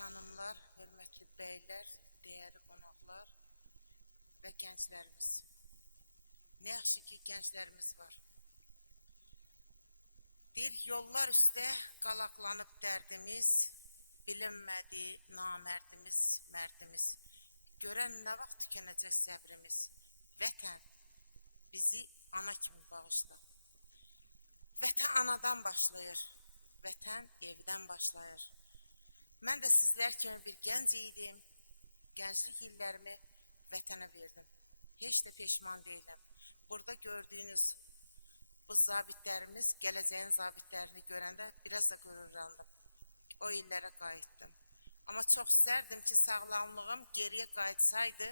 xanımlar, hörmətli bəylər, dəyərli qonaqlar və gənclərimiz. Nə yaxşı ki, gənclərimiz var. Deyir, yollar üstə qalaqlanıb dərdimiz, bilinmədi namərdimiz, mərdimiz. Görən nə vaxt tükənəcək səbrimiz. Vətən, bizi ana kimi bağışla. Vətən anadan başlayır, vətən evdən başlayır. Mən də sizlər kimi bir gənc idim, gənclik illərimi vətənə verdim. Heç də peşman deyiləm. Burada gördüyünüz bu zabitlərimiz, gələcəyin zabitlərini görəndə biraz da qürurlandım. O illərə qayıtdım. Amma çox istərdim ki, sağlamlığım geriyə qayıtsaydı,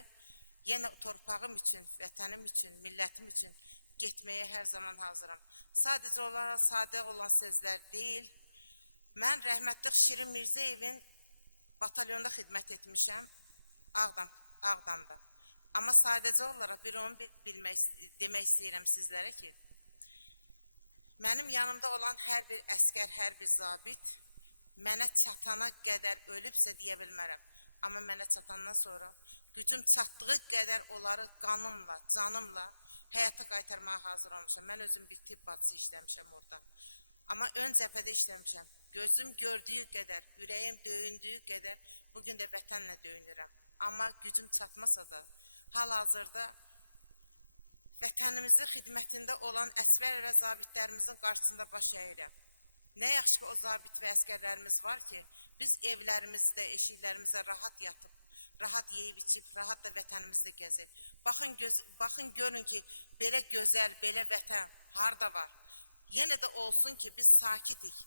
yenə torpağım üçün, vətənim üçün, millətim üçün getməyə hər zaman hazıram. Sadəcə olaraq sadə olan sözlər deyil. Mən rəhmətli Şirin Mirzəyevin batalyonda xidmət etmişəm, Ağdamda. Amma sadəcə olaraq onu demək istəyirəm sizlərə ki, mənim yanımda olan hər bir əskər, hər bir zabit mənə çatana qədər ölübsə deyə bilmərəm. Amma mənə çatandan sonra gücüm çatdığı qədər onları qanımla, canımla həyata qaytarmağa hazır olmuşam. Mən özüm bir tibb bacısı işləmişəm orada. Amma ön cəbhədə işləmişəm. Gözüm gördüyü qədər, ürəyim döyündüyü qədər bugün də vətənlə döyünürəm. Amma gücüm çatmasa da hal-hazırda vətənimizin xidmətində olan əsgər və zabitlərimizin qarşısında baş əyirəm. Nə yaxşı ki, o zabit və əskərlərimiz var ki, biz evlərimizdə, eşiklərimizdə rahat yatıb, rahat yeyib içib, rahat da vətənimizdə gəzir. Baxın, görün ki, belə gözəl, belə vətən harda var? Yenə də olsun ki, biz sakitik.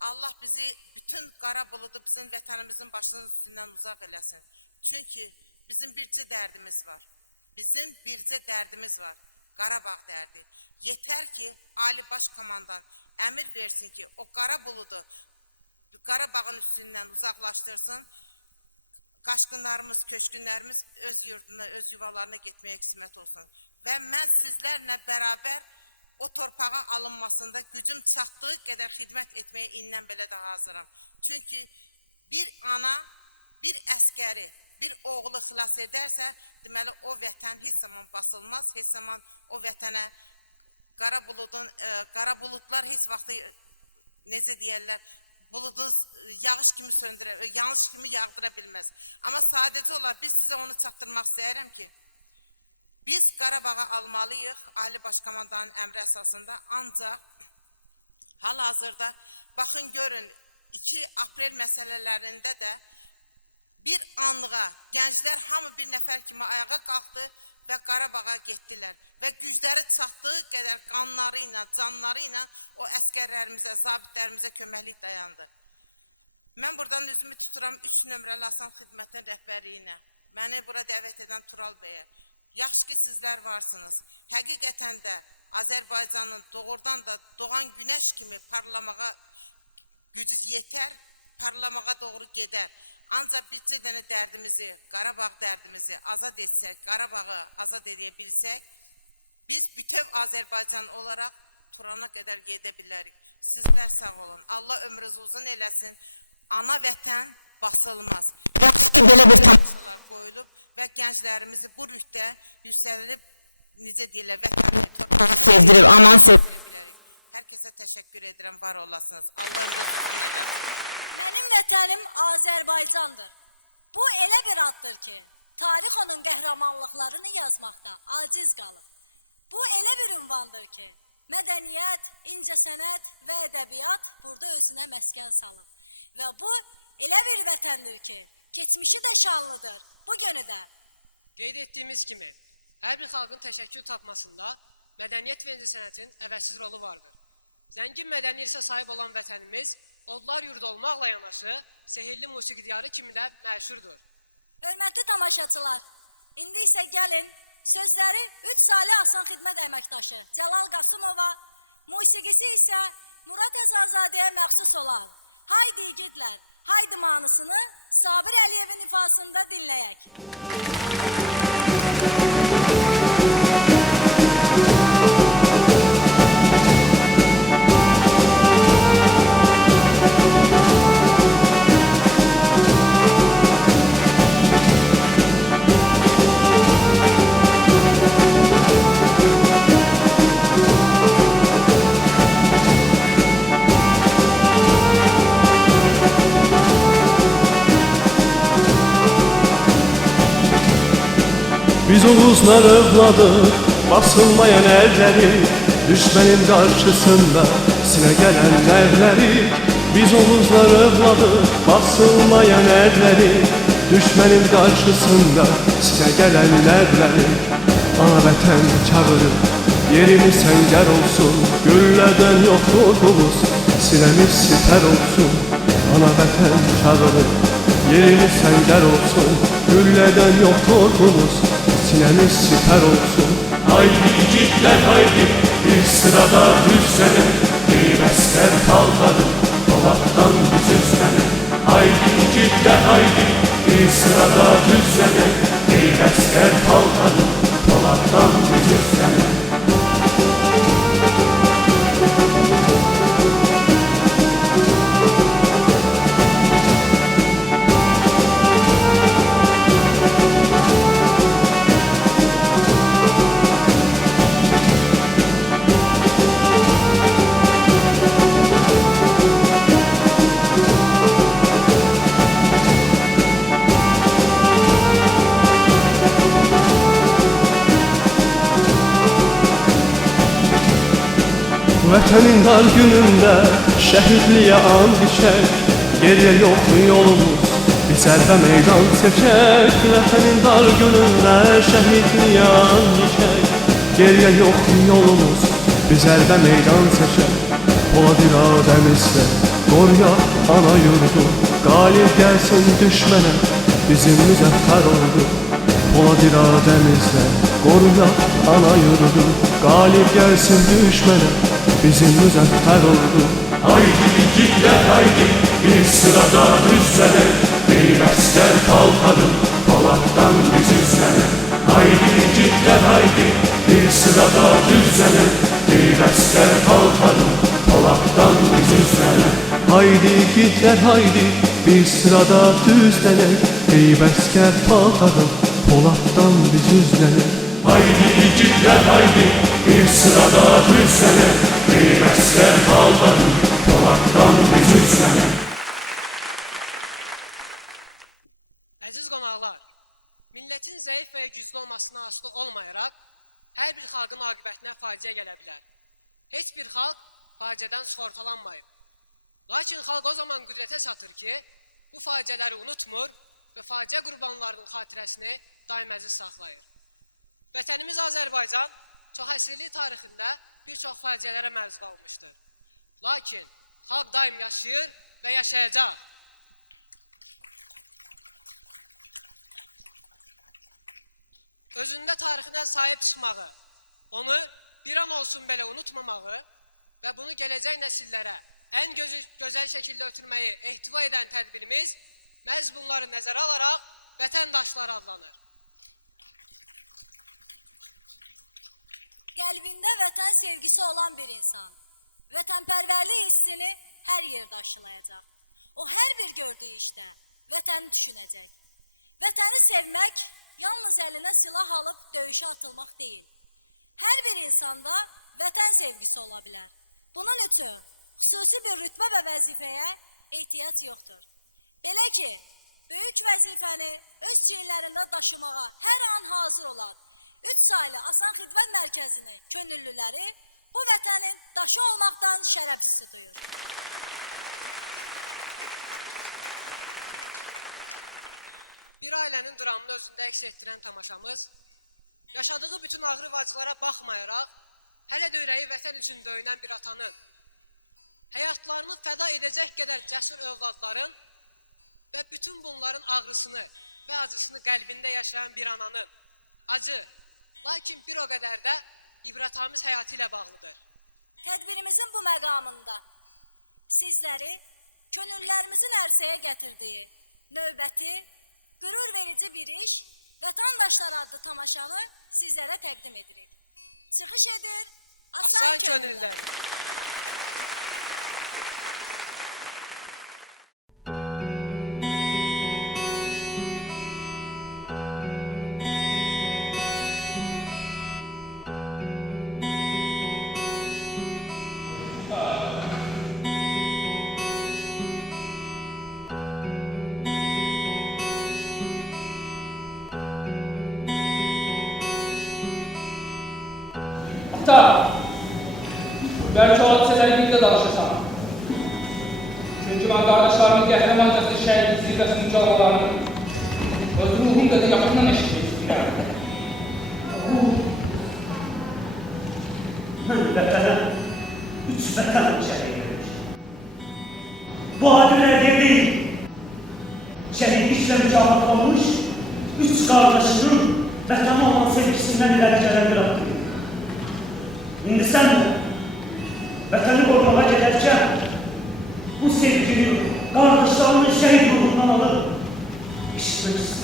Allah bizi, bütün qara buludu bizim vətənimizin başının üstündən uzaq eləsin. Çünki bizim bircə dərdimiz var. Bizim bircə dərdimiz var. Qarabağ dərdi. Yetər ki, Ali Baş Komandan əmir versin ki, o qara buludu Qarabağın üstündən uzaqlaşdırsın. Qaçqınlarımız, köçkünlərimiz öz yurduna, öz yuvalarına getməyə qismət olsun. Və mən sizlərlə bərabər o torpağın alınmasında gücüm çatdığı qədər xidmət etməyə indən belə də hazıram. Çünki bir ana, bir əskəri, bir oğlu xilas edərsə, deməli o vətən heç zaman basılmaz, heç zaman o vətənə qara buludlar heç vaxt, necə deyərlər, buludun yağış kimi söndürər, yanlış kimi yağdıra bilməz. Amma sadəcə olaraq biz sizə onu çatdırmaq istəyirəm ki, biz Qarabağı almalıyıq, Ali Baş Komandanın əmri əsasında, ancaq hal-hazırda, baxın görün, 2 aprel məsələlərində də bir anlığa gənclər hamı bir nəfər kimi ayağa qalxdı və Qarabağa getdilər. Və gücləri çatdığı qədər qanları ilə, canları ilə o əskərlərimizə, zabitlərimizə köməklik dayandı. Mən buradan üzümü tuturam 3 nömrəli Asan xidmətin rəhbərliyinə. Məni bura dəvət edən Tural bəyə. Yaxşı ki, sizlər varsınız. Həqiqətən də Azərbaycanın doğrudan da doğan günəş kimi parlamağa gücü yetər, parlamağa doğru gedər. Ancaq bircə dənə dərdimizi, Qarabağ dərdimizi azad etsək, Qarabağı azad edə bilsək, biz bütöv Azərbaycan olaraq Turana qədər gedə bilərik. Sizlər sağ olun. Allah ömrünüzü uzun eləsin. Ana vətən basılmaz. Yaxşı ki, belə bir tamaşalar qoyulub və gənclərimizi bu rühtə yüksəlib, necə deyirlər, vətəni, torpağı sevdirib, aman sevdirib bilərik. Hər kəsə təşəkkür edirəm, var olasınız. Allah ömrünüzü uzun eləsin. Mənim vətənim Azərbaycandır. Bu elə bir addır ki, tarix onun qəhrəmanlıqlarını yazmaqda aciz qalıb. Bu elə bir ünvandır ki, mədəniyyət, incəsənət və ədəbiyyat burada özünə məskən salıb. Və bu elə bir vətəndir ki, keçmişi də şanlıdır, bugünü də. Qeyd etdiyimiz kimi, hər bir xalqın təşəkkür tapmasında mədəniyyət və incəsənətin əvəzsiz rolu vardır. Zəngin mədəni irsə sahib olan vətənimiz, odlar yurdu olmaqla yanaşı, sehirli musiqi diyarı kimi də məşhurdur. Hörmətli tamaşaçılar, indi isə gəlin, sözləri 3 Salih Asan xidmət əməkdaşı Cəlal Qasımova, musiqisi isə Murad Əzazadəyə məxsus olan Haydi İgidlər, Haydi manısını Sabir Əliyevin ifasında dinləyək. Biz Oğuzlar övladık basılmayan elleri, düşmenin karşısında sine gelen erleri. Biz Oğuzlar övladık basılmayan elleri, düşmenin karşısında sine gelen erleri. Ana vətən çağırır, yerimiz səngər olsun, güllərdən yox qorxumuz, sinəmiz sipər olsun. Ana vətən çağırır, yerimiz səngər olsun, güllərdən yox qorxumuz, sinəmiz sipər olsun. Haydi yiğitler haydi, bir sırada düzlenin, bir əskər kalkadır, dolaptan düzüzlenin. Haydi yiğitler haydi, bir sırada düzlenin, bir əskər kalkadır, dolaptan düzüzlenin. Vətənin dar günündə şəhidliyə and içək, geriyə yox yolumuz, bir zərbə meydan seçək. Vətənin dar günündə şəhidliyə and içək, geriyə yox yolumuz, bir zərbə meydan seçək. Polad iradəmizlə qoruyaq ana yurdu, qalib gəlsin düşmənə bizim müzəffər oldu. Polad iradəmizlə qoruyaq ana yurdu, qalib gəlsin düşmənə bizim müzəffər oldu. Haydi yiğitler haydi, bir sırada düzlenin, bir əskər kalkadır, Polad'dan biz izlenin. Haydi yiğitler haydi, bir sırada düzlenin, bir əskər kalkadır, Polad'dan biz izlenin. Haydi yiğitler haydi, bir sırada düzlenin, bir əskər kalkadır, Polad'dan biz izlenin. Haydi yiğitler haydi, bir sırada düzlenin, bir əskər kalkadır, Polad'dan biz izlenin. Əziz qonaqlar, millətin zəif və ya güclü olmasına asılı olmayaraq, hər bir xalqın aqibətinə faciə gələ bilər. Heç bir xalq faciədən sığortalanmayıb. Lakin xalq o zaman qüdrətə çatır ki, bu faciələri unutmur və faciə qurbanlarının xatirəsini daim əziz saxlayır. Vətənimiz Azərbaycan çox əsrlik tarixində bir çox faciələrə məruz qalmışdır. Lakin xalq daim yaşayır və yaşayacaq. Özündə tarixinə sahib çıxmağı, onu bir an olsun belə unutmamağı və bunu gələcək nəsillərə ən gözəl şəkildə ötürməyi ehtiva edən tədbirimiz məhz bunları nəzərə alaraq vətəndaşlar adlanır. Qəlbində vətən sevgisi olan bir insan, vətənpərvərlik hissini hər yerdə aşılayacaq. O hər bir gördüyü işdə vətəni düşünəcək. Vətəni sevmək yalnız əlinə silah alıb döyüşə atılmaq deyil. Hər bir insanda vətən sevgisi ola bilər. Bunun üçün xüsusi bir rütbə və vəzifəyə ehtiyac yoxdur. Belə ki, böyük vəzifəni öz çiyinlərində daşımağa hər an hazır olan 3 saylı Asan Xidmət Mərkəzinin könüllüləri bu vətənin daşı olmaqdan şərəf hissi duyur. Bir ailənin dramını özündə əks etdirən tamaşamız, yaşadığı bütün ağrı və acılara baxmayaraq, hələ də ürəyi vətən üçün döyünən bir atanın, həyatlarını fəda edəcək qədər cəsur övladların və bütün bunların ağrısını və acısını qəlbində yaşayan bir ananın acı, lakin bir o qədər də ibrətamiz həyatı ilə bağlıdır. Tədbirimizin bu məqamında sizləri könüllərimizin ərsəyə gətirdiyi növbəti qürur verici bir iş Vətəndaşlar adlı tamaşanı sizlərə təqdim edirik. Çıxış edir Asan Könüllər. Ata, belki hadiseleri bir de danışırsan. Çünkü ben kardeşlerimin qəhrəmancasını şəhid zirvəsinin ucalmalarını öz ruhum qədər yaxından eşitmək istəyirəm. Mən vətənə, üç vətən şəhid edir. Bu adimlər deyil. Şəhidliklə mükafat olmuş, üç qardaşının vətənə olan sevgisindən iləri gələn bir addır. İndi sən vətəni qorumağa gedərkən bu sevgini qardaşlarının şəhid ruhundan alıb işitmək istəyirsən.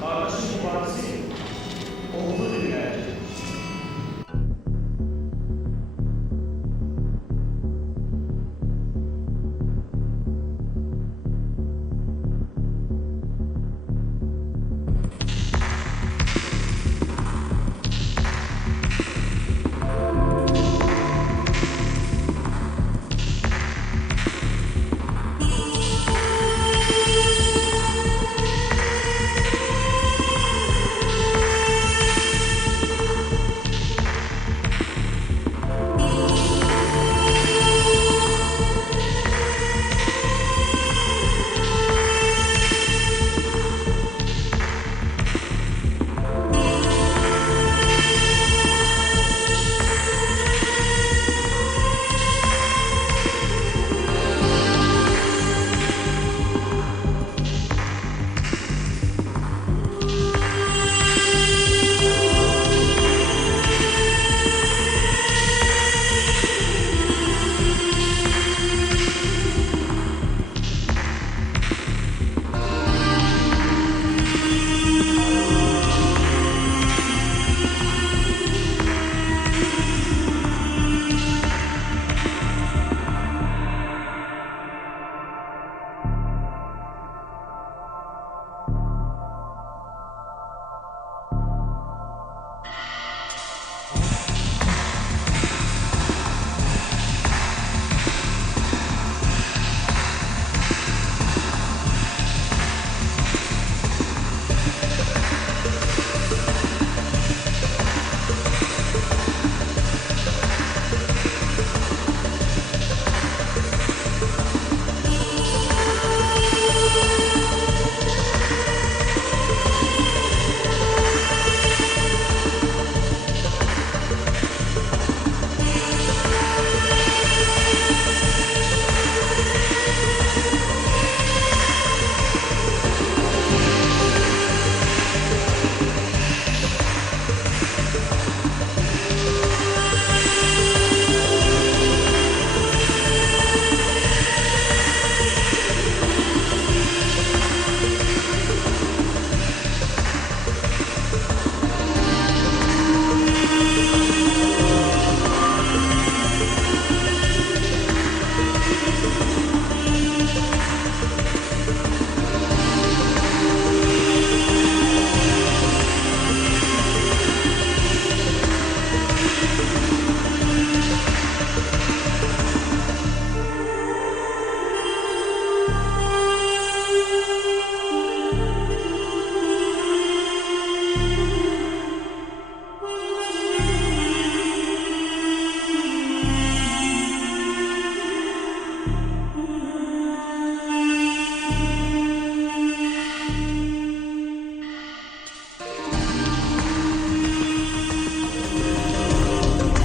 Kardeşin mübaresi oğlu dünyaya gelmiş.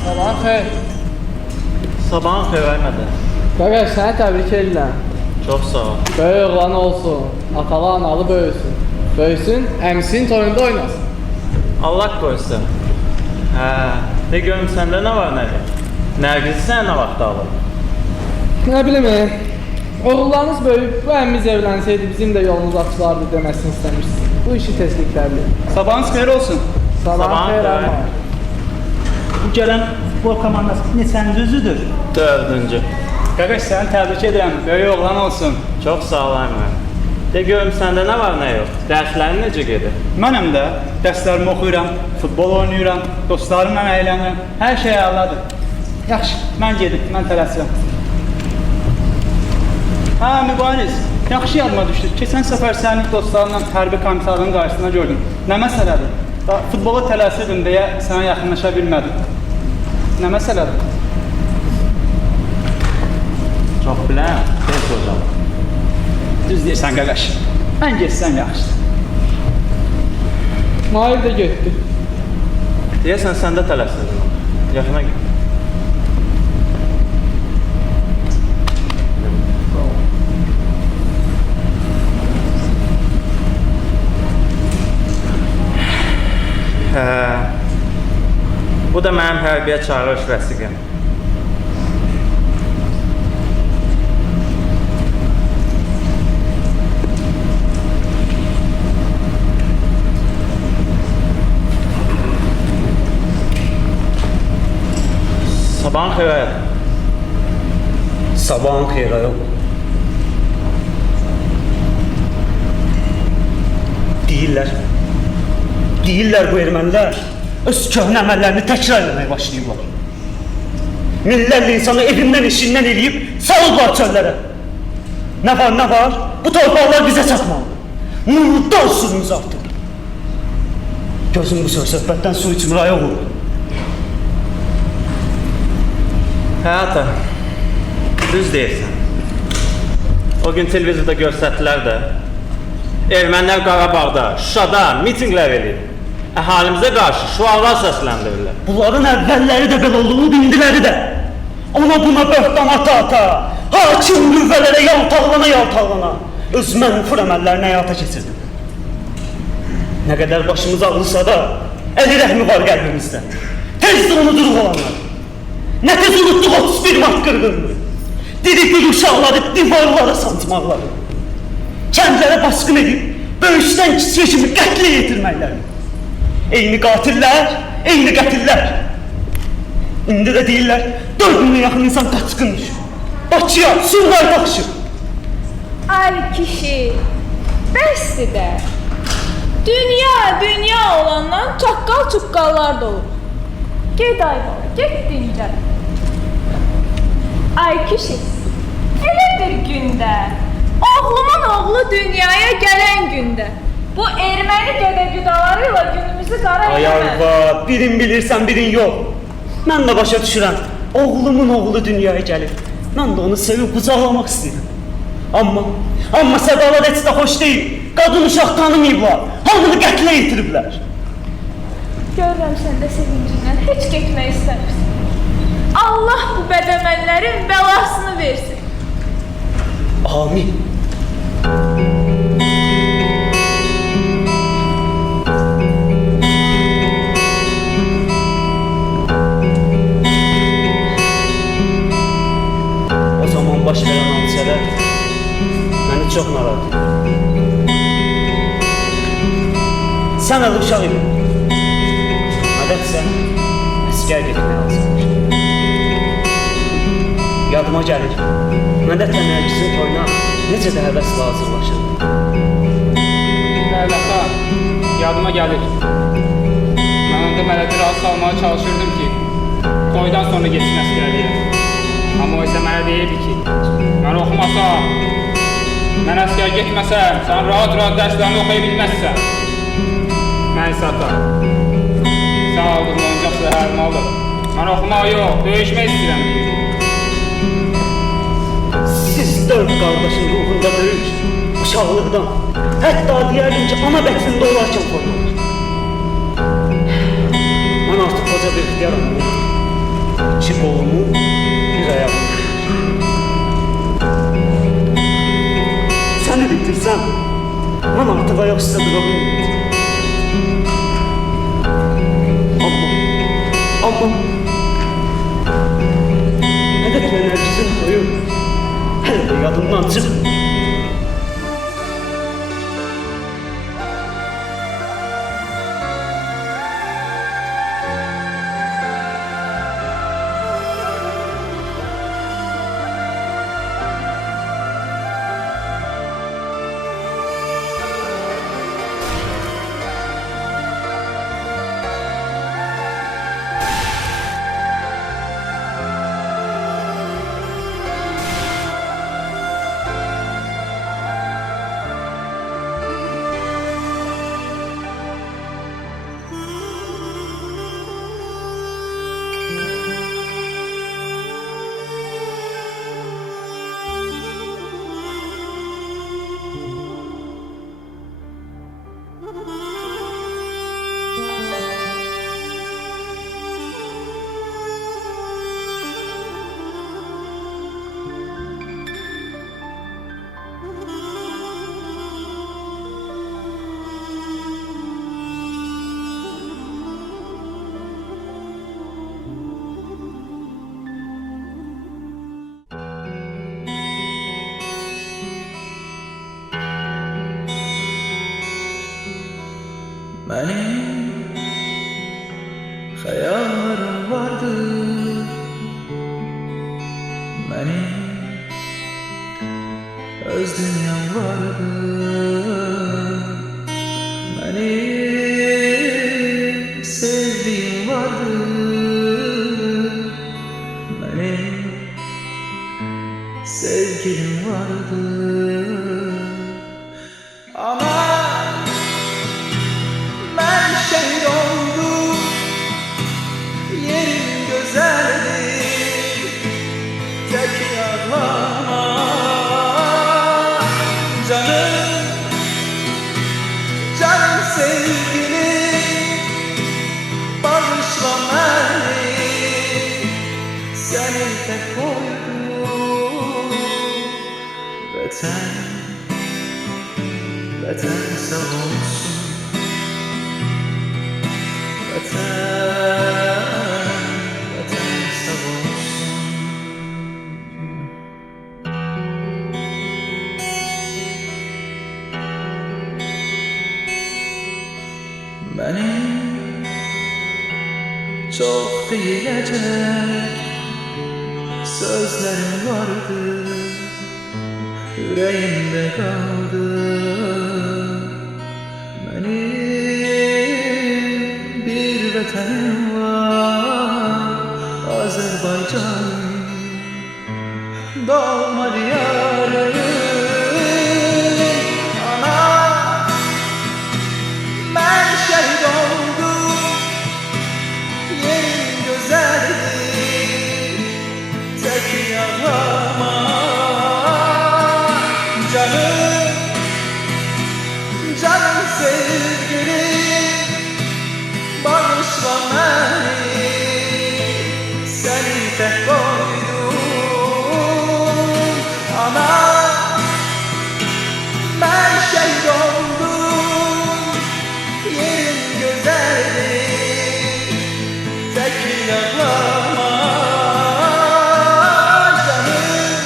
Sabahın xeyir. Sabahın xeyir Əhmədə. Qardaş, səni təbrik edirəm. Çox sağ ol. Böyük oğlan olsun, atalı analı böyüsün. Böyüsün, əmsinin toyunda oynasın. Allah qoysun. De görüm səndə nə var nədir? Nərgizi sənə nə vaxt alır? Nə bilim, oğullarınız böyüyüb, bu əmimiz evlənsəydi bizim də yolumuz açılardı deməsini istəmişsiniz. Bu işi tezliklərdir. Sabahınız xeyir olsun. Sabahın xeyir Əhməd. gələn futbol komandası neçənci üzüdür? 4-cü. Qardaş, səni təbrik edirəm. Böyük oğlan olsun. Çox sağ ol Əhməd. De görüm səndə nə var, nə yox? Dərslərin necə gedir? Mənəm də dərslərimi oxuyuram, futbol oynayıram, dostlarımla əylənirəm. Hər şey əladır. Yaxşı, mən gedim, mən tələsirəm. Hə, Mübariz, yaxşı yadıma düşdü. Keçən səfər sənin dostlarla hərbi komissarlığın qarşısına gördüm. Nə məsələdir? Futbola tələsirdim deyə sənə yaxınlaşa bilmədim. Nə məsələdir? Çox biləm, tez hocam. Düz deyirsən qardaş. Mən geçsəm yaxşıdır. Mahir də getdi. Deyəsən sən də tələsdin. Yaxına git. Bu da mənim hərbiyə çağırış vəsiqəm. Sabahın xeyir həyat. Sabahın xeyir ayol. Deyirlər bu ermənilər öz köhnə əməllərini təkrar etməyə başlayırlar. Minlərlə insanı evindən, eşindən eləyib salıblar çöllərə. Nə var? Bu torpaqlar bizə çatmalıdır. Murda usulümüzü artırır. Gözüm bu söhbətdən su içmir ayol. Həyata, düz deyirsən. O gün televizorda göstərdilər də. Ermənilər Qarabağda, Şuşada mitinqlər edir. Əhalimizə qarşı şüarlar səsləndirirlər. Bunların əvvəlləri də belə olduğu indiləri də. Ona buna böhtan ata, hakim qüvvələrə yaltaqlana, öz mənfur əməllərini həyata keçirdi. Nə qədər başımız ağrısa da, əli rəhmi var qəlbimizdə. Tezdə unuduruq olanlar. Nə tez unutduq 31 mart qırğınını. Diri uşaqları divarlara sancmaqları. Kəndlərə basqın edib, böyüşdən kiçiyə kimi qətlə yetirməkləri. Eyni qətillər. İndi də deyirlər, 4000-ə yaxın insan qaçqın düşür. Bakıya, Suriya baxışır. Ay kişi, bəsdir də. Dünya olandan çaqqal-çuqqallar da olur. Ged ayvalı, ged dincəl. Ay kişi, elə bir gündə, oğlumun oğlu dünyaya gələn gündə, bu erməni qədəgüdalarıyla günümüzü qara Ay eləmə. arva, birin bilirsən, birin yox. Mən də başa düşürəm, oğlumun oğlu dünyaya gəlir. Mən də onu sevib qucaqlamaq istəyirəm. Amma sədalar heç də xoş deyil. Qadın uşaq tanımayıblar, hamını qətlə yetiriblər. Görürəm sən də sevincindən heç getmək istəmirsən. Allah bu bədəmənlərin bəlasını versin. Amin. O zaman baş verən hadisələr məni çox narahat edir. Sən əl uşaq idin. Mədətsə, əskər getmək lazımdır. Yadıma gəlir, Mədətlə Nərgisin toyuna necə də həvəslə hazırlaşır. Əlbəttə, yadıma gəlir. Mən onda Mədəti razı salmağa çalışırdım ki, toydan sonra geçsin əskərliyə. Amma o isə mənə deyirdi ki, mən oxumasam, mən əskər getməsəm, sən rahat dərslərini oxuya bilməzsən. Mən isə ata, sən aldığın oyuncaq zəhərini alıb, mən oxumaq yox, döyüşmək istəyirəm deyir. Siz 4 qardaşın ruhunda döyüş, uşaqlıqdan, hətta deyərdim ki, ana bətində olarkən qoyulur. Mən artıq qoca bir ixtiyaram. İki qolumu, bir ayağımı. Səni bitirsəm, mən artıq ayaq üstə dura bilməyəcəm. Amma Mədət və Nərgizin toyu hələ də yadımdan çıxmır. Benim hayallerim vardı, benim öz dünyam vardı, benim sevdiğim vardı, benim sevgilim vardı. Ama ben şehir oldum, yerim güzeldi, tek ağlama canım, canım sevgilim, bağışla beni, seni tek koydum. Vatan sağ olsun, vatan sağ olsun. Benim çok diyecek sözlerim vardı, yüreğimde kaldı. Benim bir vatanım var, Azerbaycan, doğma diyarım. Ana, ben şehit oldum, yerim güzeldi, tek ağlama canım, canım sevgilim, bağışla beni, seni tek koydum. Ana, ben şehit oldum, yerim güzeldi, tek ağlama canım,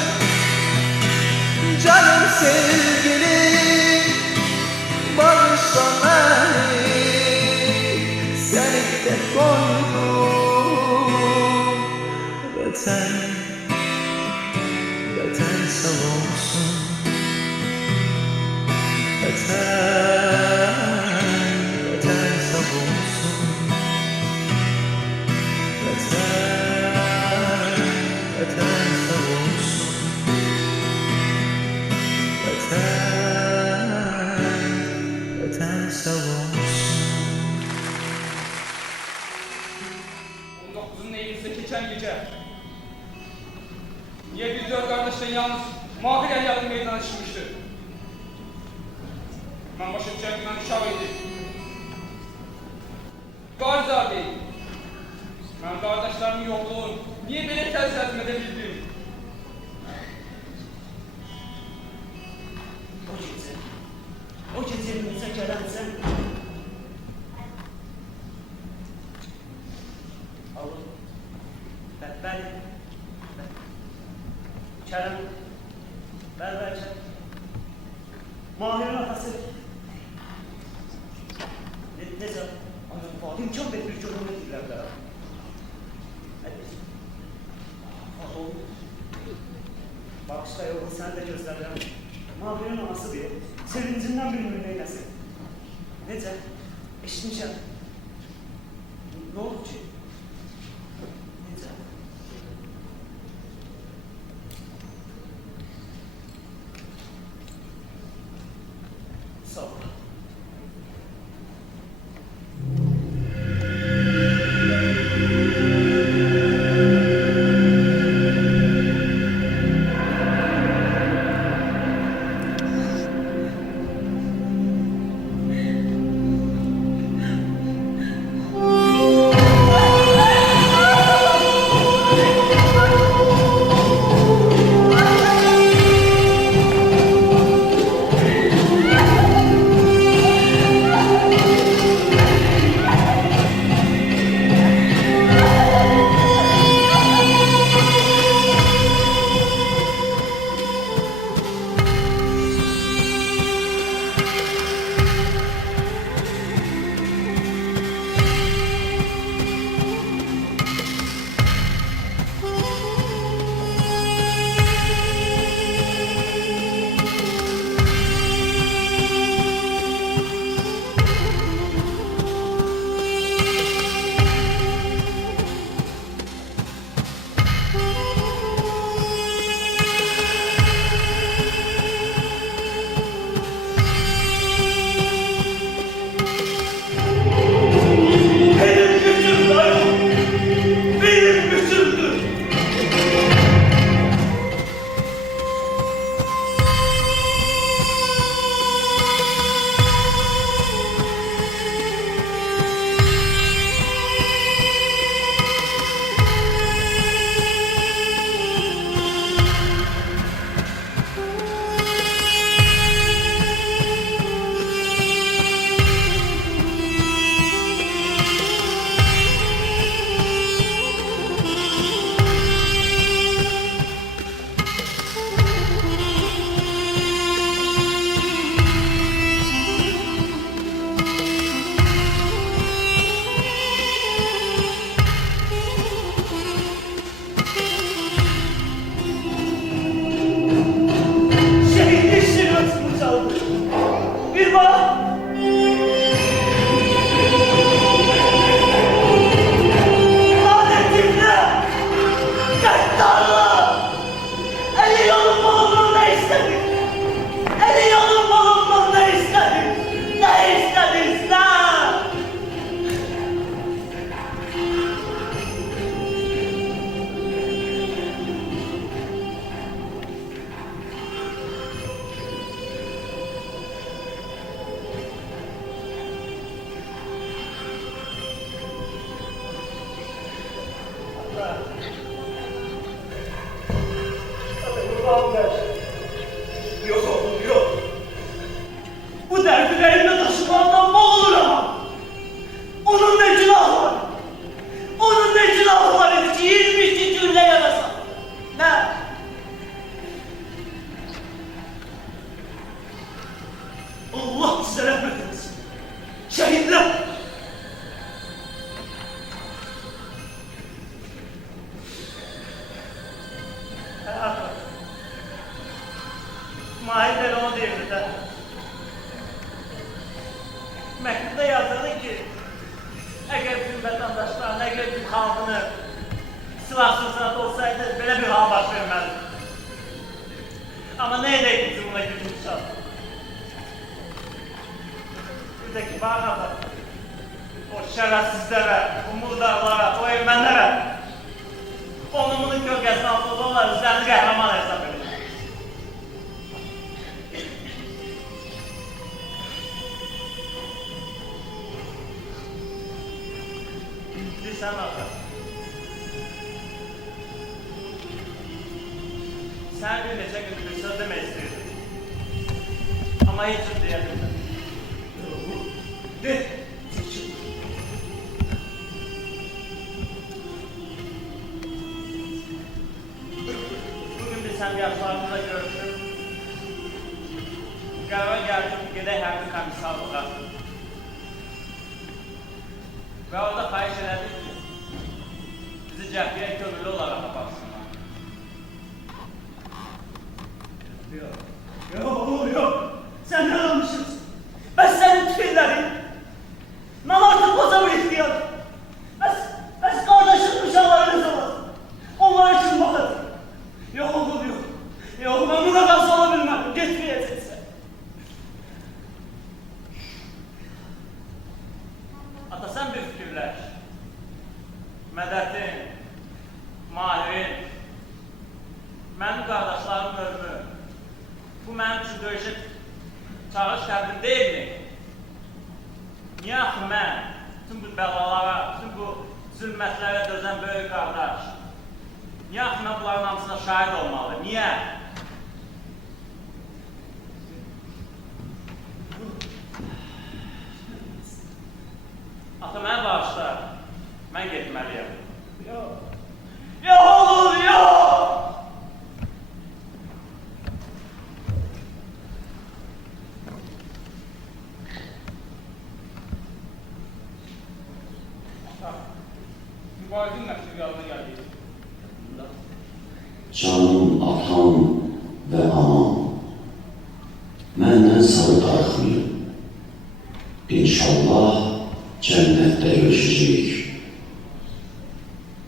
canım sevgilim, bağışla beni, seni tek koydum. Vatan sağ olsun, vatan sağ olsun, vatan sağ olsun, vatan sağ olsun. 19 Eylül'de geçen gece niye biz 4 kardeşten yalnız Mahir Elyal'ın meydana çıkmıştı? Ben başa çekmen uşağı idim. Garizar Bey, ben kardeşlerimin yokluğunu niye böyle tezahürat edebildim? O gece evimize gelen sen. Oğlum, benim. Kerem, Berbercan, Mahir'in atası. Neyse, anam Fadim can bir cümle edirlər də. Oğlum, bakışda yolun sen de gözlerden. Mahir'in anası diye, sevincinden bir neylesin. Nece, eşitmişəm. Ne oldu ki? Nece? Sağ ol. derdi ürəyimdə daşımağından boğuluram. Onun ne günahı var? Onun ne günahı var idi ki 22 günle yarasam? Ne? Allah size rahmet eylesin. Şehitler! Mahir Bey onu diyordu da. Mektupta yazırdı ki eğer bizim vatandaşların, eğer bizim halkını silahsızlık olsaydı böyle bir hal baş vermezdi. Ama ne edeydik bizim buna gücümüz çaldı? Bizdeki bağırlar, o şerefsizlere, o murdarlara, o evmenlere, onun gölgesine altında onlar üzerinde kahraman hesap ediyor. Sen abla. Sen bir neçə gündür söz demək istəyirdin. Amma heç kim deyə bilmədin. De, seçim. Bugün biz həmyaşlarımızla görüşüb, qərara gəldik ki, gedək hərbi komissarlığa. Və orada xahiş elədik ki, bizi cəhbiyə kömürlü olaraq aparsınlar. Yok. Sen ne almışsın? Ben senin fikirlerin. Ben artık koca bir ihtiyarım. Ben kardeşim uşaklarına zaman. Onlar için bakın. Yok oğlum yok. Yok ben buna karşı olabilmem. Gitmeyeceksin. Ata sen bir fikirler. Mədətin, Mahirin, mənim qardaşlarımın ölümü, bu mənim üçün döyüşə çağırış təbdim deyilmi? Niyə axı mən, bütün bu bəlalara, bütün bu zülmətlərə dözən böyük qardaş, niyə axı mən bunların hamısına şahid olmalı? Niyə? Ata mənə bağışla. Mən getməliyəm. Yox oğlum, yox! Mübarizin məktub yalına gəldik. Canım atam və anam, məndən sarı darıxmayın. İnşallah cənnətdə görüşəcəyik.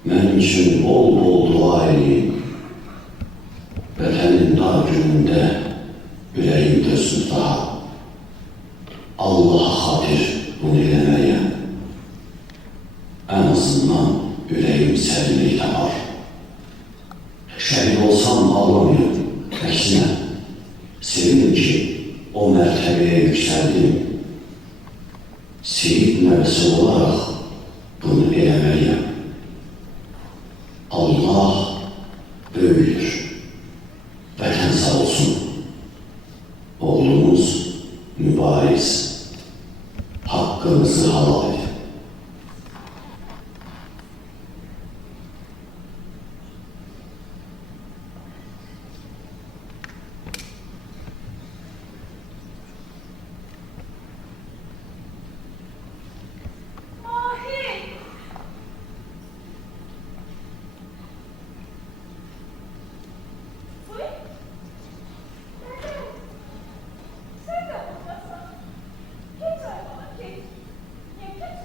Mənim üçün bol dua edin. Vətənin dar günündə ürəyimdə sulta. Allah'a xatir bunu eləməliyəm. Ən azından ürəyim sərinlik tapar. Şəhid olsam ağlamayın, əksinə. Sevin ki, o mərtəbəyə yüksəldim. Seyid nəvəsi olaraq bunu eləməliyəm. Allah böyüdür. Vətən sağ olsun. Oğlumuz mübariz. Hakkınızı halal edin. Sen de olmasan, geç ay bana geç. Niye geç?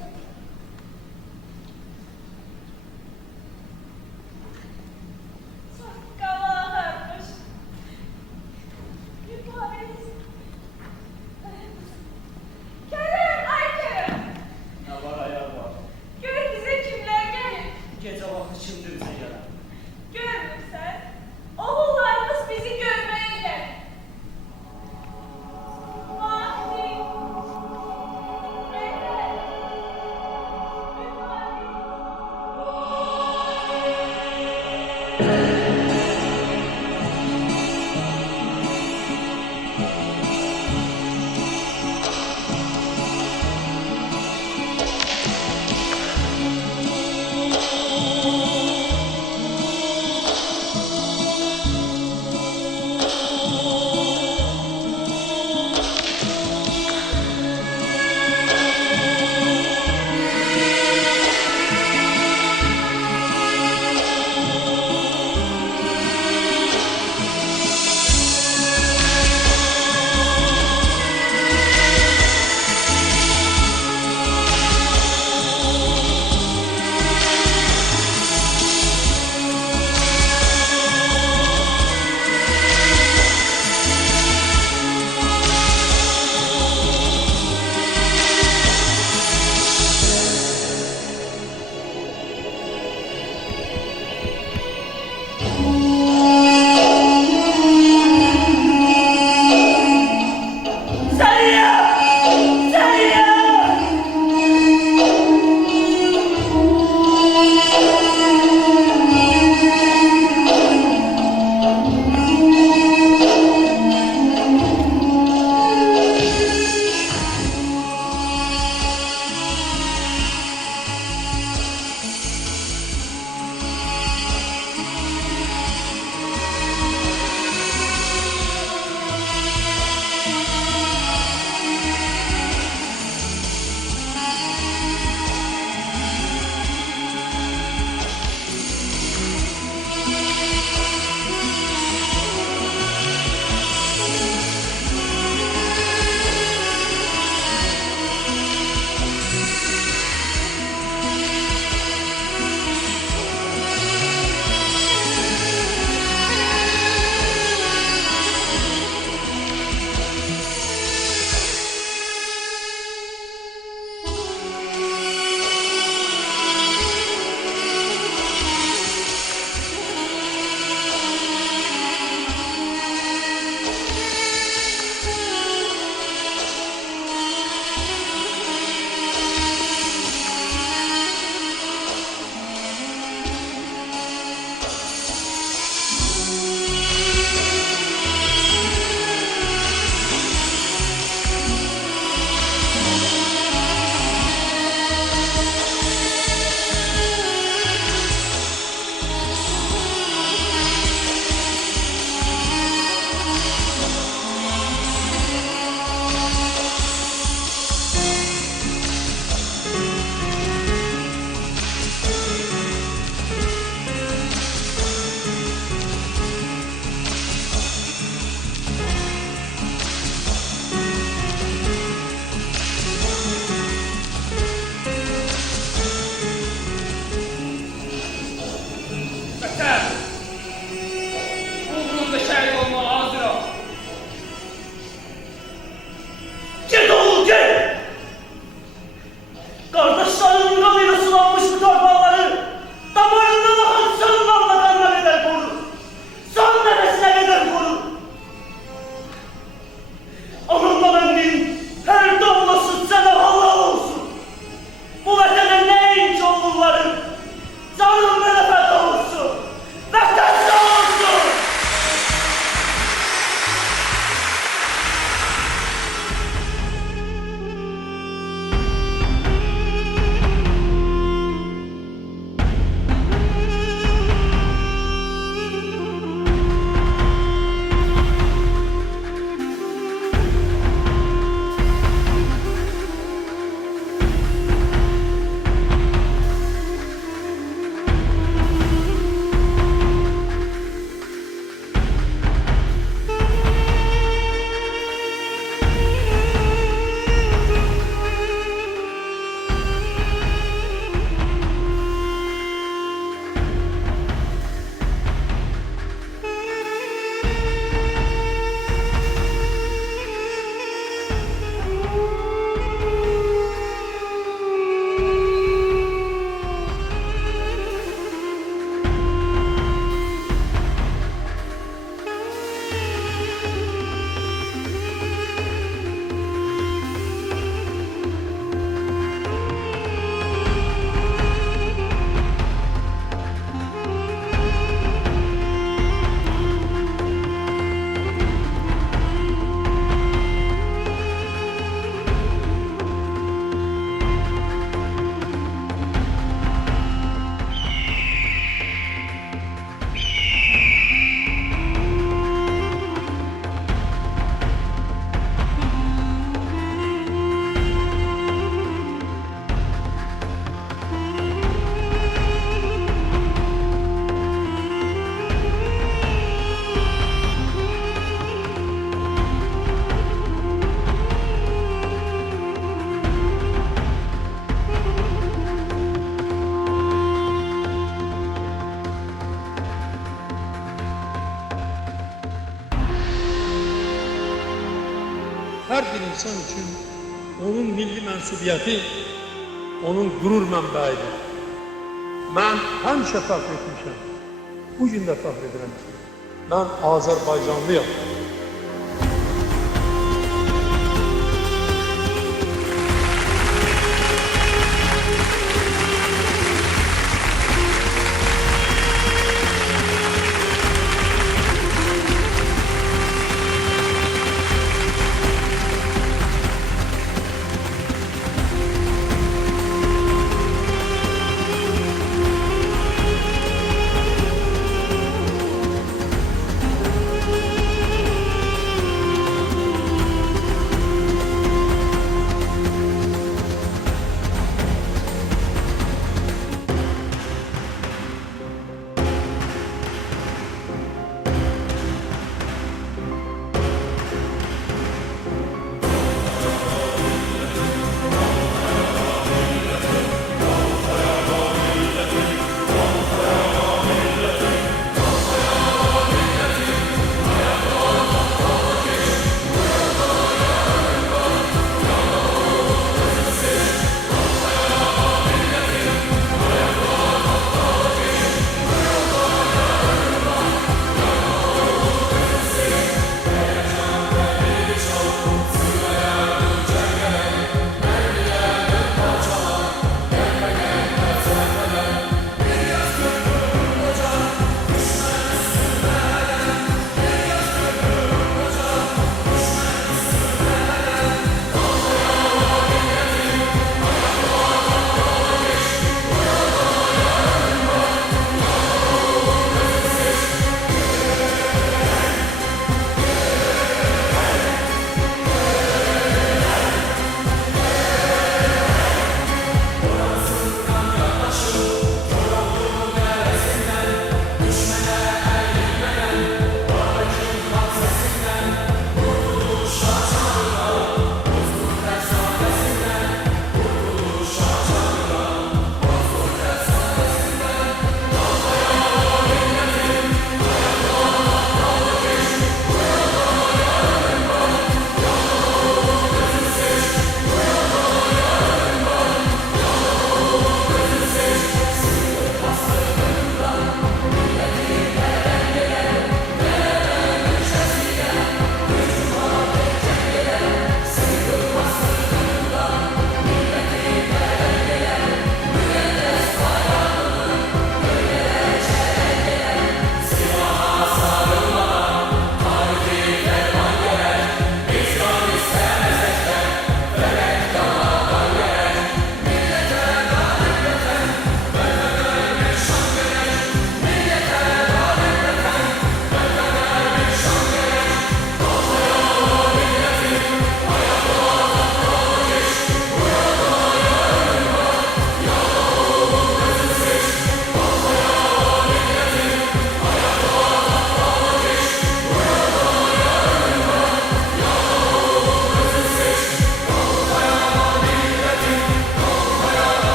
hər bir insan üçün onun milli mənsubiyyəti, onun qürur mənbəyidir. Mən həmişə fəxr etmişəm. Bu gün də fəxr edirəm ki, mən Azərbaycanlıyam.